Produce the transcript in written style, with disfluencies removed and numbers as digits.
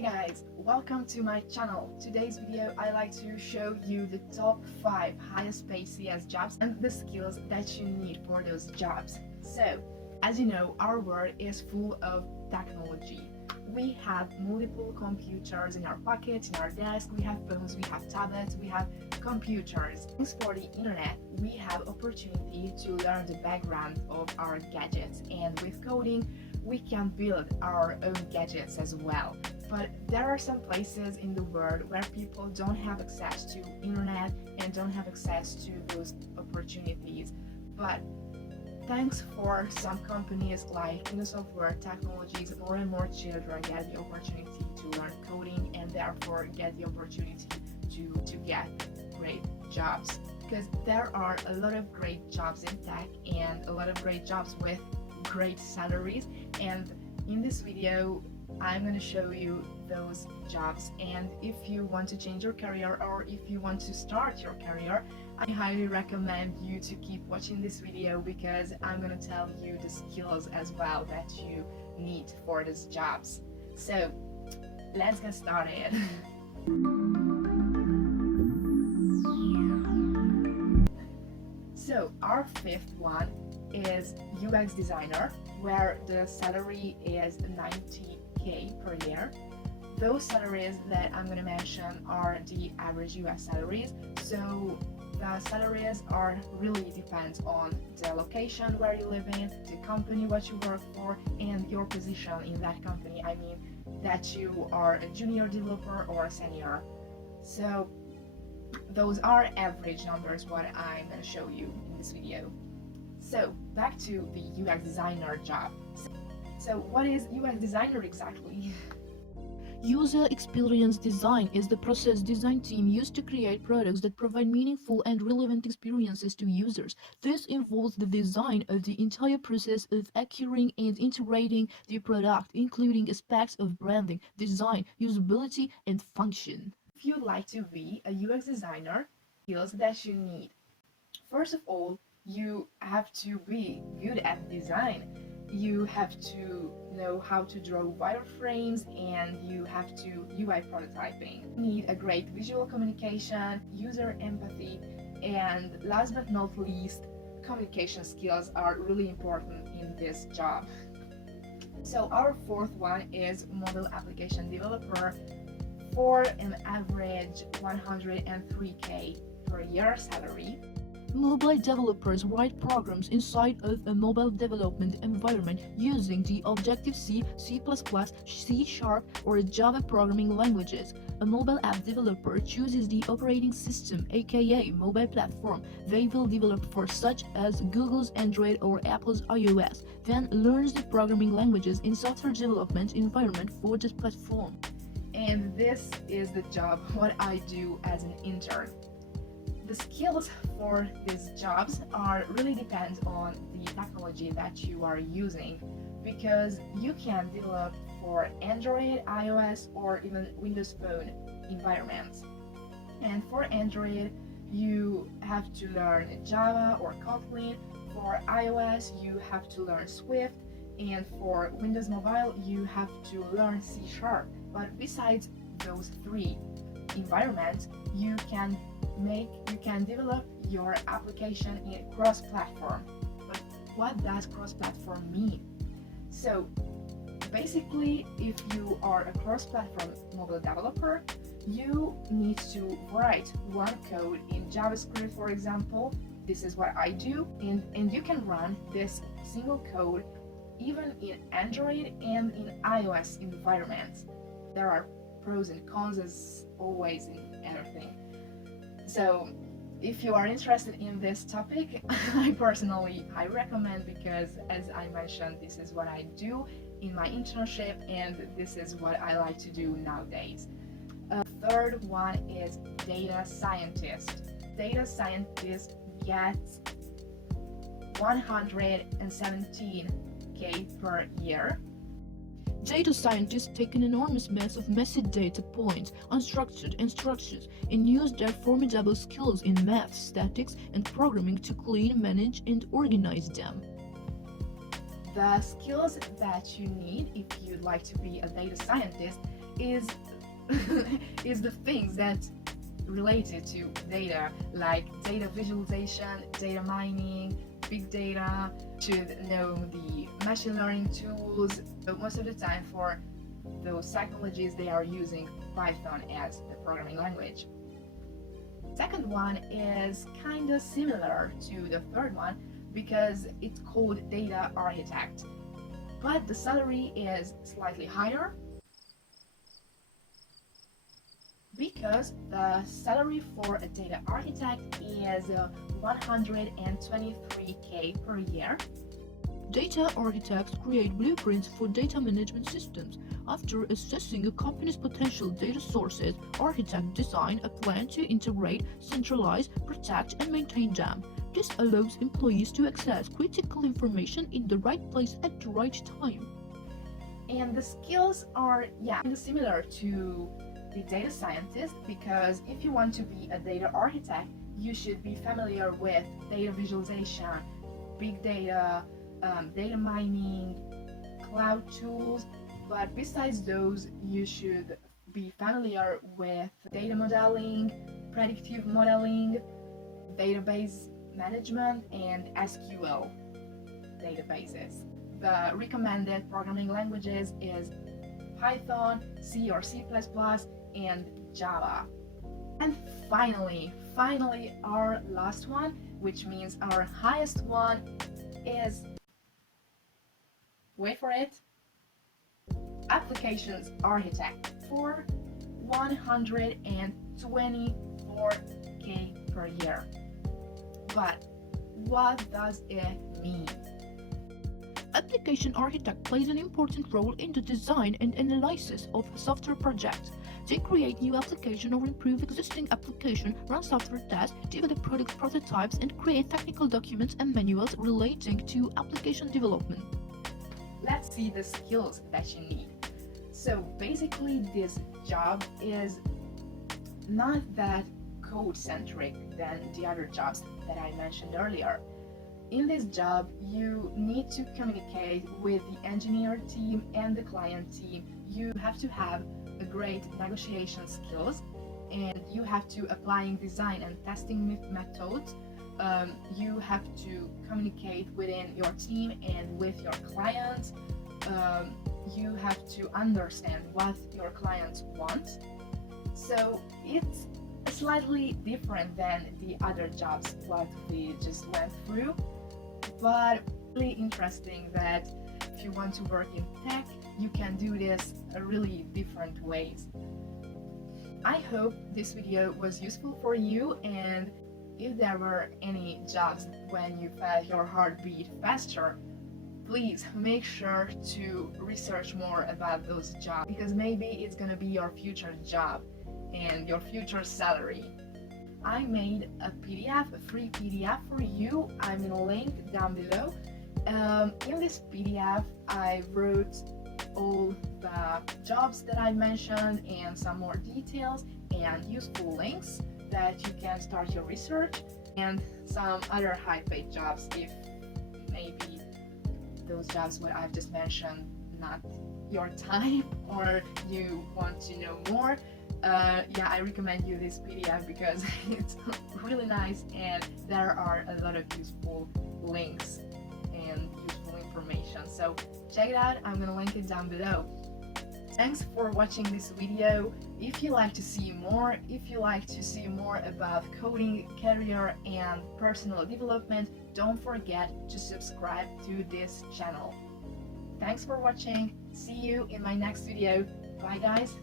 Hey guys, welcome to my channel. Today's video I like to show you the top 5 highest paid CS jobs and the skills that you need for those jobs. So, as you know, our world is full of technology. We have multiple computers in our pockets, in our desk, we have phones, we have tablets, we have computers. Thanks for the internet, we have opportunity to learn the background of our gadgets, and with coding, we can build our own gadgets as well. But there are some places in the world where people don't have access to internet and don't have access to those opportunities. But thanks for some companies like Windows Software Technologies, more and more children get the opportunity to learn coding and therefore get the opportunity to get great jobs. Because there are a lot of great jobs in tech and a lot of great jobs with great salaries, and in this video I'm going to show you those jobs. And if you want to change your career or if you want to start your career, I highly recommend you to keep watching this video because I'm going to tell you the skills as well that you need for these jobs. So let's get started. So our fifth one is UX designer, where the salary is 90k per year. Those salaries that I'm going to mention are the average US salaries. So the salaries are really depends on the location where you live in, the company what you work for, and your position in that company. I mean that you are a junior developer or a senior. So those are average numbers what I'm going to show you in this video. So back to the UX designer job. So what is UX designer exactly? User experience design is the process design team used to create products that provide meaningful and relevant experiences to users. This involves the design of the entire process of acquiring and integrating the product, including aspects of branding, design, usability, and function. If you'd like to be a UX designer, skills that you need. First of all, you have to be good at design. You have to know how to draw wireframes and you have to UI prototyping. You need a great visual communication, user empathy, and last but not least, communication skills are really important in this job. So our fourth one is mobile application developer for an average 103k per year salary. Mobile developers write programs inside of a mobile development environment using the Objective-C, C++, C#, or Java programming languages. A mobile app developer chooses the operating system, aka mobile platform, they will develop for, such as Google's Android or Apple's iOS, then learns the programming languages in software development environment for this platform. And this is the job what I do as an intern. The skills for these jobs are really depend on the technology that you are using, because you can develop for Android, iOS, or even Windows Phone environments. And for Android, you have to learn Java or Kotlin. For iOS, you have to learn Swift. And for Windows Mobile, you have to learn C#. But besides those three environments, you can develop your application in cross-platform. But what does cross-platform mean? So basically, if you are a cross-platform mobile developer, you need to write one code in JavaScript, for example. This is what I do, and you can run this single code even in Android and in iOS environments. There are pros and cons as always in everything. So if you are interested in this topic, I recommend, because as I mentioned, this is what I do in my internship and this is what I like to do nowadays. Third one is data scientist. Data scientist gets 117k per year. Data scientists take an enormous mass of messy data points, unstructured and structured, and use their formidable skills in math, statistics, and programming to clean, manage, and organize them. The skills that you need if you'd like to be a data scientist is is the things that related to data, like data visualization, data mining, big data, should know the machine learning tools. So most of the time for those technologies they are using Python as the programming language. Second one is kind of similar to the third one because it's called data architect, but the salary is slightly higher because the salary for a data architect is 123K per year. Data architects create blueprints for data management systems. After assessing a company's potential data sources, architects design a plan to integrate, centralize, protect, and maintain them. This allows employees to access critical information in the right place at the right time. And the skills are, kind of similar to the data scientist because if you want to be a data architect, you should be familiar with data visualization, big data, data mining, cloud tools. But besides those, you should be familiar with data modeling, predictive modeling, database management, and SQL databases. The recommended programming languages is Python, C or C++, and Java. And finally, our last one, which means our highest one, is, wait for it, applications architect for 124K per year. But what does it mean? Application architect plays an important role in the design and analysis of software projects. They create new applications or improve existing applications, run software tests, develop product prototypes, and create technical documents and manuals relating to application development. Let's see the skills that you need. So basically this job is not that code-centric than the other jobs that I mentioned earlier. In this job, you need to communicate with the engineer team and the client team. You have to have a great negotiation skills, and you have to applying design and testing methods. You have to communicate within your team and with your clients. You have to understand what your clients want. So it's slightly different than the other jobs what we just went through, but really interesting that if you want to work in tech, you can do this really different ways. I hope this video was useful for you, and if there were any jobs when you felt your heartbeat faster, please make sure to research more about those jobs because maybe it's gonna be your future job and your future salary. I made a PDF, a free PDF for you. I'm gonna link down below. In this PDF, I wrote all the jobs that I mentioned and some more details and useful links that you can start your research, and some other high-paid jobs if maybe those jobs what I've just mentioned not your type or you want to know more. I recommend you this PDF because it's really nice and there are a lot of useful links and useful information. So check it out, I'm gonna link it down below. Thanks for watching this video. If you like to see more, about coding, career and personal development, don't forget to subscribe to this channel. Thanks for watching. See you in my next video. Bye guys.